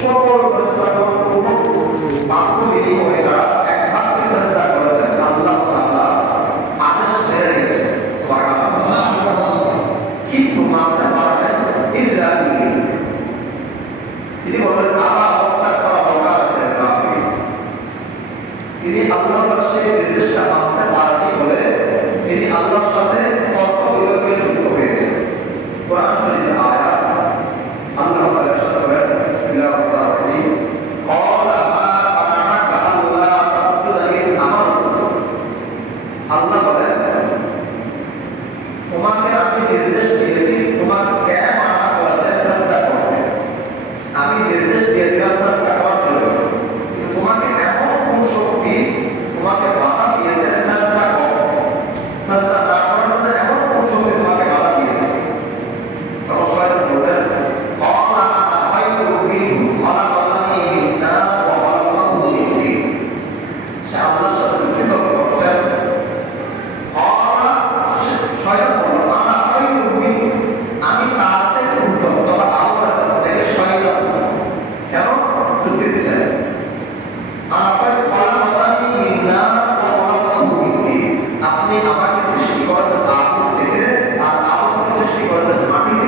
সকল ফেরেশতাগণ কোনো বাক্য বিনিময় ছাড়া একমাত্র সাজদা করেছেন আল্লাহ তাআলা আদেশ মেনে নিয়েছেন। সুবহানাল্লাহ। কিন্তু মানতে পারলেন ইল্লা ইবলিস। তিনি বললেন আবা ওয়াস্তাকবারা ওয়া কানা মিনাল কাফিরিন। তিনি আল্লাহ তাআলার সেই নির্দেশটা মানতে পারেননি বলে তিনি আল্লাহর সাথে তর্ক বিতর্কে যুক্ত হয়েছেন। কোরআন শরীফের আয়াত আল্লাহ তাআলা ইরশাদ করেন বিসমিল্লাহির রহমানির রহিম ক্বালা মা মানা'আকা আল্লা তাসজুদা ইয আমারতু। আল্লাহ বলেন তোমাকে আমি নির্দেশ দিয়েছি তোমাকে কেন মানা করেছে সাজদা করতে। আমি নির্দেশ দিয়েছিলাম সাজদা করার জন্য, কিন্তু তোমাকে এমন কোন শক্তি তোমাকে বাধা দিয়েছে সাজদা করতে? সাজদা না করার জন্য এমন কোন শক্তি তোমাকে বাধা দিয়েছে? তখন শয়তান বললেন ক্বালা আনা খায়রুম মিনহু খালাকাতানি মিন নার ওয়া খালাকাতাহু মিন তিন। সে আল্লাহর সাথে যুক্তিতর্ক করছেন। শয়তান বলল আনা খায়রুম মিনহু, আমি তার থেকে উত্তম, তবে আল্লাহর থেকে শয়তান কেন যুক্তি দিচ্ছেন? আনা খালাকাতানি মিন নার ওয়া খালাকাতাহু মিন তিন। আপনি আমাকে সৃষ্টি করেছেন আগুন থেকে আর আগুন সৃষ্টি করেছেন মাটি থেকে।